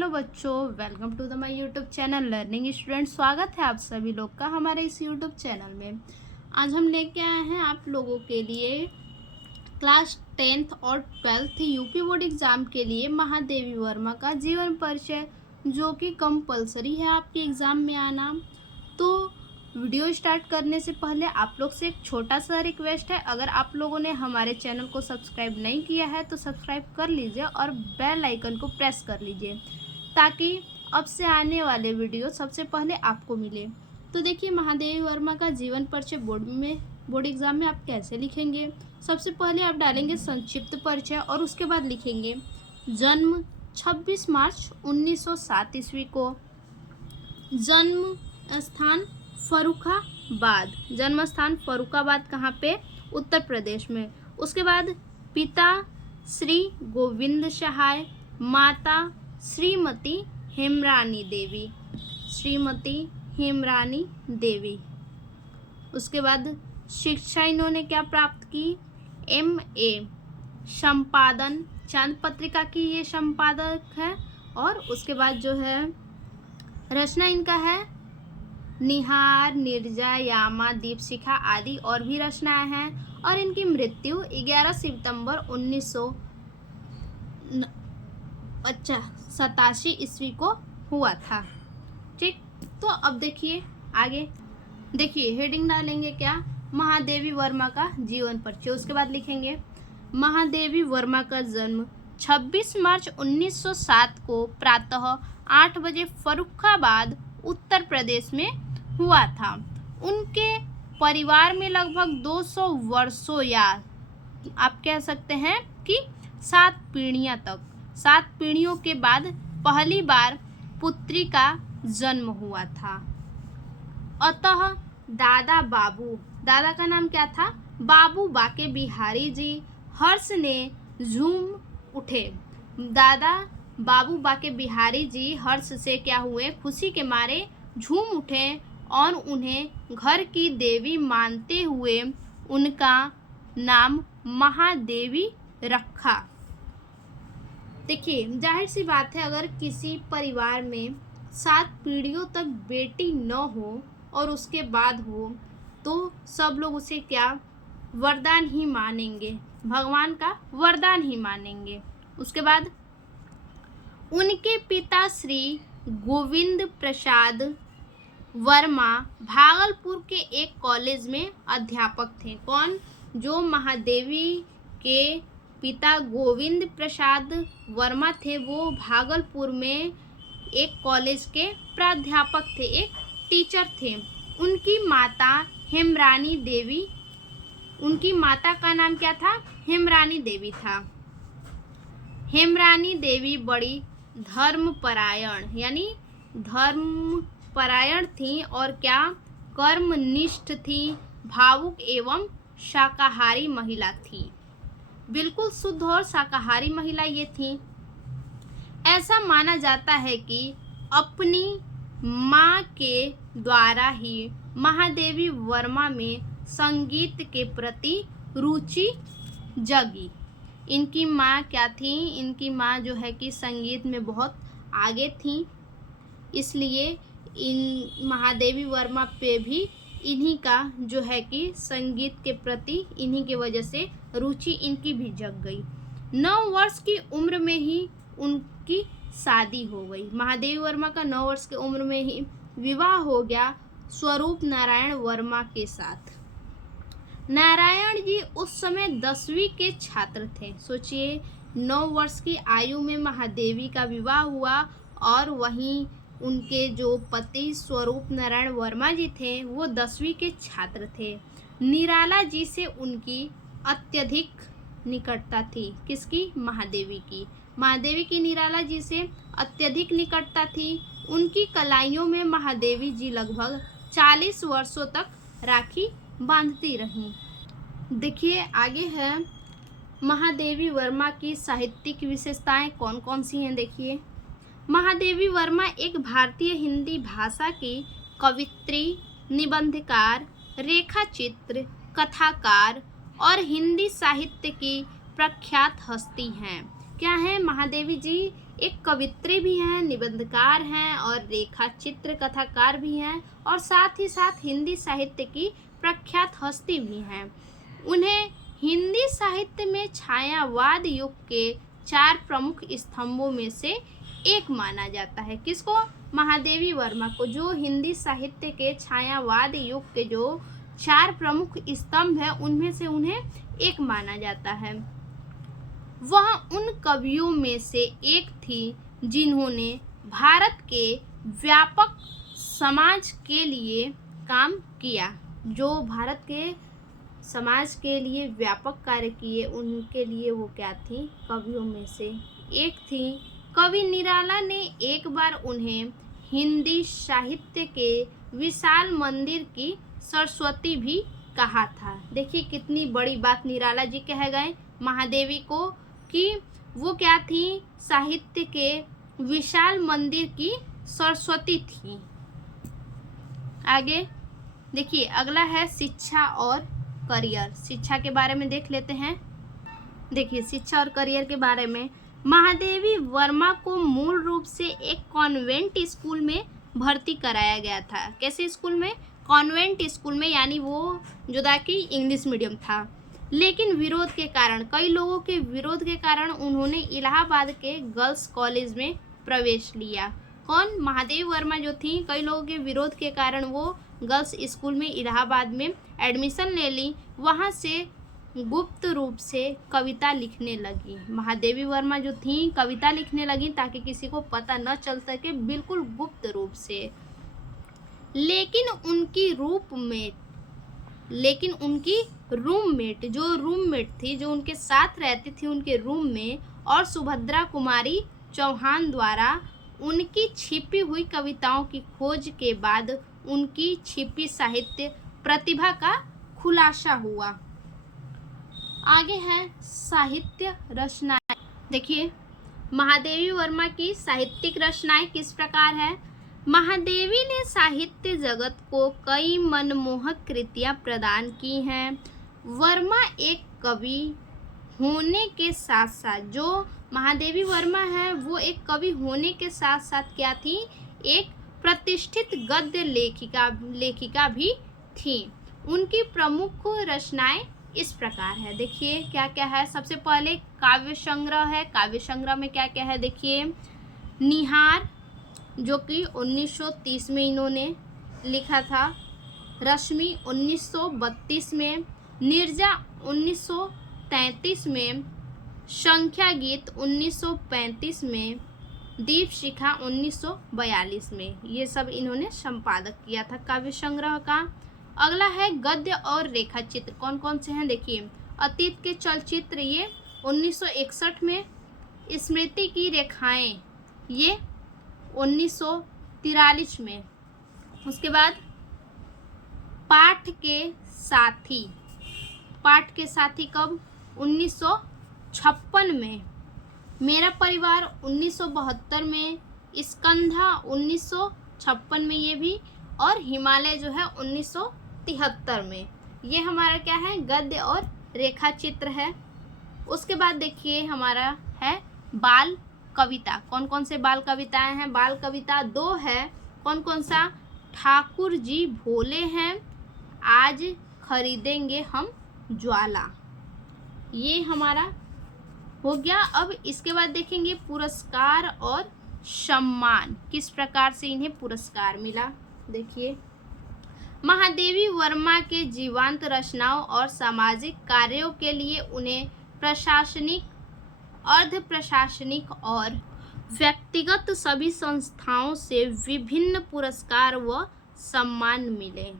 Hello बच्चों, welcome to the my YouTube channel learning student. स्वागत है आप सभी लोग का हमारे इस यूट्यूब चैनल में। आज हम लेके आए हैं आप लोगों के लिए क्लास 10th और 12th यूपी बोर्ड एग्ज़ाम के लिए महादेवी वर्मा का जीवन परिचय, जो कि कंपलसरी है आपके एग्ज़ाम में आना। तो वीडियो स्टार्ट करने से पहले आप लोग से एक छोटा सा रिक्वेस्ट है, अगर आप लोगों ने हमारे चैनल को सब्सक्राइब नहीं किया है तो सब्सक्राइब कर लीजिए और बेल आइकन को प्रेस कर लीजिए, ताकि अब से आने वाले वीडियो सबसे पहले आपको मिले। तो देखिए, महादेवी वर्मा का जीवन परिचय बोर्ड एग्ज़ाम में आप कैसे लिखेंगे। सबसे पहले आप डालेंगे संक्षिप्त परिचय और उसके बाद लिखेंगे जन्म 26 मार्च 1907 ईस्वी को, जन्म स्थान फर्रुखाबाद, जन्म स्थान फर्रुखाबाद कहाँ पे, उत्तर प्रदेश में। उसके बाद पिता श्री गोविंद सहाय, माता श्रीमती हेमरानी देवी, श्रीमती हेमरानी देवी। उसके बाद शिक्षा इन्होंने क्या प्राप्त की, MA संपादन, चांद पत्रिका की ये संपादक है। और उसके बाद जो है रचना इनका है निहार, निर्जा, यामा, दीपशिखा आदि और भी रचनाएं हैं। और इनकी मृत्यु 11 सितंबर 1987 ईस्वी को हुआ था। ठीक, तो अब देखिए आगे, देखिए हेडिंग डालेंगे क्या, महादेवी वर्मा का जीवन परिचय। उसके बाद लिखेंगे महादेवी वर्मा का जन्म 26 मार्च 1907 को प्रातः 8 बजे फर्रुखाबाद उत्तर प्रदेश में हुआ था। उनके परिवार में लगभग 200 वर्षों या आप कह सकते हैं कि 7 पीढ़ियां तक, 7 पीढ़ियों के बाद पहली बार पुत्री का जन्म हुआ था। अतः दादा का नाम क्या था, बाबू बाके बिहारी जी हर्ष ने झूम उठे। दादा बाबू बाके बिहारी जी हर्ष से क्या हुए, खुशी के मारे झूम उठे और उन्हें घर की देवी मानते हुए उनका नाम महादेवी रखा। देखिए, जाहिर सी बात है, अगर किसी परिवार में 7 पीढ़ियों तक बेटी न हो और उसके बाद हो, तो सब लोग उसे क्या वरदान ही मानेंगे, भगवान का वरदान ही मानेंगे। उसके बाद उनके पिता श्री गोविंद प्रसाद वर्मा भागलपुर के एक कॉलेज में अध्यापक थे। कौन, जो महादेवी के पिता गोविंद प्रसाद वर्मा थे, वो भागलपुर में एक कॉलेज के प्राध्यापक थे, एक टीचर थे। उनकी माता हेमरानी देवी, उनकी माता का नाम क्या था, हेमरानी देवी था। हेमरानी देवी बड़ी धर्मपरायण, यानी धर्मपरायण थी और क्या कर्मनिष्ठ थी, भावुक एवं शाकाहारी महिला थी। बिल्कुल शुद्ध और शाकाहारी महिला ये थी। ऐसा माना जाता है कि अपनी माँ के द्वारा ही महादेवी वर्मा में संगीत के प्रति रुचि जगी। इनकी माँ क्या थी, इनकी माँ जो है कि संगीत में बहुत आगे थी, इसलिए इन महादेवी वर्मा पे भी इन्हीं का जो है कि संगीत के प्रति इन्हीं के वजह से रुचि इनकी भी जग गई। 9 वर्ष की उम्र में ही उनकी शादी हो गई। महादेवी वर्मा का 9 वर्ष की उम्र में ही विवाह हो गया स्वरूप नारायण वर्मा के साथ। नारायण जी उस समय 10वीं के छात्र थे। सोचिए, 9 वर्ष की आयु में महादेवी का विवाह हुआ और वहीं उनके जो पति स्वरूप नारायण वर्मा जी थे वो 10वीं के छात्र थे। निराला जी से उनकी अत्यधिक निकटता थी। किसकी, महादेवी की। महादेवी की निराला जी से अत्यधिक निकटता थी। उनकी कलाइयों में महादेवी जी लगभग 40 वर्षों तक राखी बांधती रहीं। देखिए आगे है महादेवी वर्मा की साहित्यिक विशेषताएं कौन कौन सी हैं। देखिए, महादेवी वर्मा एक भारतीय हिंदी भाषा की कवित्री, निबंधकार, रेखाचित्र, कथाकार और हिंदी साहित्य की प्रख्यात हस्ती हैं। क्या है, महादेवी जी एक कवित्री भी हैं, निबंधकार हैं और रेखा चित्र कथाकार भी हैं और साथ ही साथ हिंदी साहित्य की प्रख्यात हस्ती भी हैं। उन्हें हिंदी साहित्य में छायावाद युग के 4 प्रमुख स्तंभों में से एक माना जाता है। किसको? महादेवी वर्मा को, जो हिंदी साहित्य के छायावाद युग के जो 4 प्रमुख स्तंभ हैं उनमें से उन्हें एक माना जाता है। वह उन कवियों में से एक थी जिन्होंने भारत के व्यापक समाज के लिए काम किया। जो भारत के समाज के लिए व्यापक कार्य किए, उनके लिए वो क्या थी? कवियों में से एक थी। कवि निराला ने एक बार उन्हें हिंदी साहित्य के विशाल मंदिर की सरस्वती भी कहा था। देखिए कितनी बड़ी बात निराला जी कह गए महादेवी को कि वो क्या थी? साहित्य के विशाल मंदिर की सरस्वती थी। आगे देखिए, अगला है शिक्षा और करियर। शिक्षा के बारे में देख लेते हैं। देखिए, शिक्षा और करियर के बारे में महादेवी वर्मा को मूल रूप से एक कॉन्वेंट स्कूल में भर्ती कराया गया था। कैसे स्कूल में? कॉन्वेंट स्कूल में, यानी वो जो था कि इंग्लिश मीडियम था। लेकिन विरोध के कारण, कई लोगों के विरोध के कारण उन्होंने इलाहाबाद के गर्ल्स कॉलेज में प्रवेश लिया। कौन? महादेवी वर्मा जो थी, कई लोगों के विरोध के कारण वो गर्ल्स स्कूल में इलाहाबाद में एडमिशन ले ली। वहाँ से गुप्त रूप से कविता लिखने लगी। महादेवी वर्मा जो थी कविता लिखने लगी ताकि किसी को पता न चल सके, बिल्कुल गुप्त रूप से। लेकिन उनकी रूममेट जो रूममेट थी, जो उनके साथ रहती थी, उनके रूम में, और सुभद्रा कुमारी चौहान द्वारा उनकी छिपी हुई कविताओं की खोज के बाद उनकी छिपी साहित्य प्रतिभा का खुलासा हुआ। आगे है साहित्य रचनाएं। देखिए, महादेवी वर्मा की साहित्यिक रचनाएं किस प्रकार है। महादेवी ने साहित्य जगत को कई मनमोहक कृतियां प्रदान की हैं। वर्मा एक कवि होने के साथ साथ, जो महादेवी वर्मा है वो एक कवि होने के साथ साथ क्या थी? एक प्रतिष्ठित गद्य लेखिका भी थी। उनकी प्रमुख रचनाएं इस प्रकार है। देखिए क्या क्या है। सबसे पहले काव्य संग्रह है। काव्य संग्रह में क्या क्या है? देखिए, निहार जो कि 1930 में इन्होंने लिखा था, रश्मि 1932 में, निर्जा 1933 में, संख्या गीत 1935 में, दीप शिखा 1942 में। ये सब इन्होंने संपादक किया था काव्य संग्रह का। अगला है गद्य और रेखा चित्र। कौन कौन से हैं? देखिए, अतीत के चलचित्र ये 1961 में, स्मृति की रेखाएं ये 1943 में। उसके बाद पाठ के साथी कब? 1956 में। मेरा परिवार 1972 में, स्कंधा 1956 में ये भी, और हिमालय जो है 1973 में। ये हमारा क्या है? गद्य और रेखा चित्र है। उसके बाद देखिए हमारा है बाल कविता। कौन कौन से बाल कविताएं हैं? बाल कविता 2 है। कौन कौन सा? ठाकुर जी भोले हैं, आज खरीदेंगे हम ज्वाला। ये हमारा हो गया। अब इसके बाद देखेंगे पुरस्कार और सम्मान, किस प्रकार से इन्हें पुरस्कार मिला। देखिए, महादेवी वर्मा के जीवंत रचनाओं और सामाजिक कार्यों के लिए उन्हें प्रशासनिक, अर्ध प्रशासनिक और व्यक्तिगत सभी संस्थाओं से विभिन्न पुरस्कार व सम्मान मिले।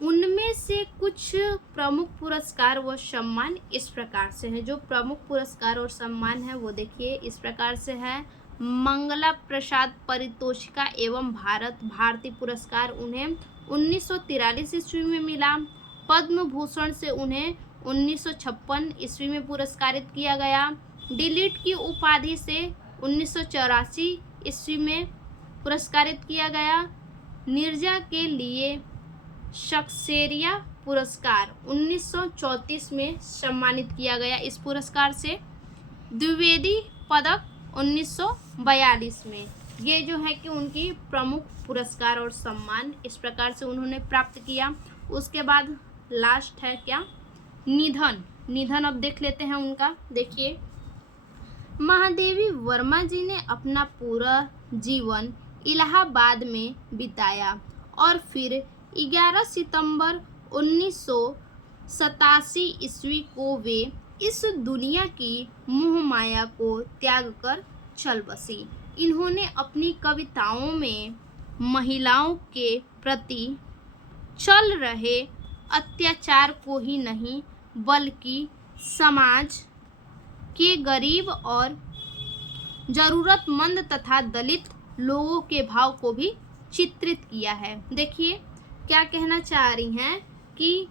उनमें से कुछ प्रमुख पुरस्कार व सम्मान इस प्रकार से हैं। जो प्रमुख पुरस्कार और सम्मान है वो देखिए इस प्रकार से है। मंगला प्रसाद पारितोषिका एवं भारती पुरस्कार उन्हें 1943 ईस्वी में मिला। पद्म भूषण से उन्हें 1956 ईस्वी में पुरस्कारित किया गया। डिलीट की उपाधि से 1984 ईस्वी में पुरस्कारित किया गया। निर्जा के लिए शक्सेरिया पुरस्कार 1934 में सम्मानित किया गया। इस पुरस्कार से द्विवेदी पदक 1942 में। ये जो है कि उनकी प्रमुख पुरस्कार और सम्मान इस प्रकार से उन्होंने प्राप्त किया। उसके बाद लास्ट है क्या, निधन अब देख लेते हैं उनका। देखिए, महादेवी वर्मा जी ने अपना पूरा जीवन इलाहाबाद में बिताया और फिर 11 सितंबर 1987 ईस्वी को वे इस दुनिया की मोह माया को त्याग कर चल बसी। इन्होंने अपनी कविताओं में महिलाओं के प्रति चल रहे अत्याचार को ही नहीं बल्कि समाज के गरीब और जरूरतमंद तथा दलित लोगों के भाव को भी चित्रित किया है। देखिए क्या कहना चाह रही हैं कि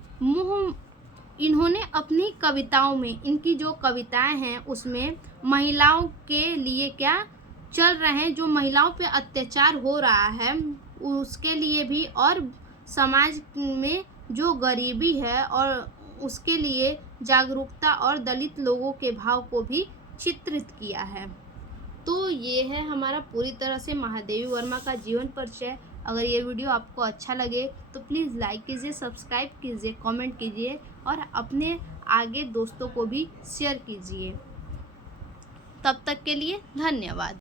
इन्होंने अपनी कविताओं में, इनकी जो कविताएं हैं उसमें महिलाओं के लिए क्या चल रहे हैं, जो महिलाओं पे अत्याचार हो रहा है उसके लिए भी, और समाज में जो गरीबी है और उसके लिए जागरूकता और दलित लोगों के भाव को भी चित्रित किया है। तो ये है हमारा पूरी तरह से महादेवी वर्मा का जीवन परिचय। अगर ये वीडियो आपको अच्छा लगे तो प्लीज़ लाइक कीजिए, सब्सक्राइब कीजिए, कमेंट कीजिए और अपने आगे दोस्तों को भी शेयर कीजिए। तब तक के लिए धन्यवाद।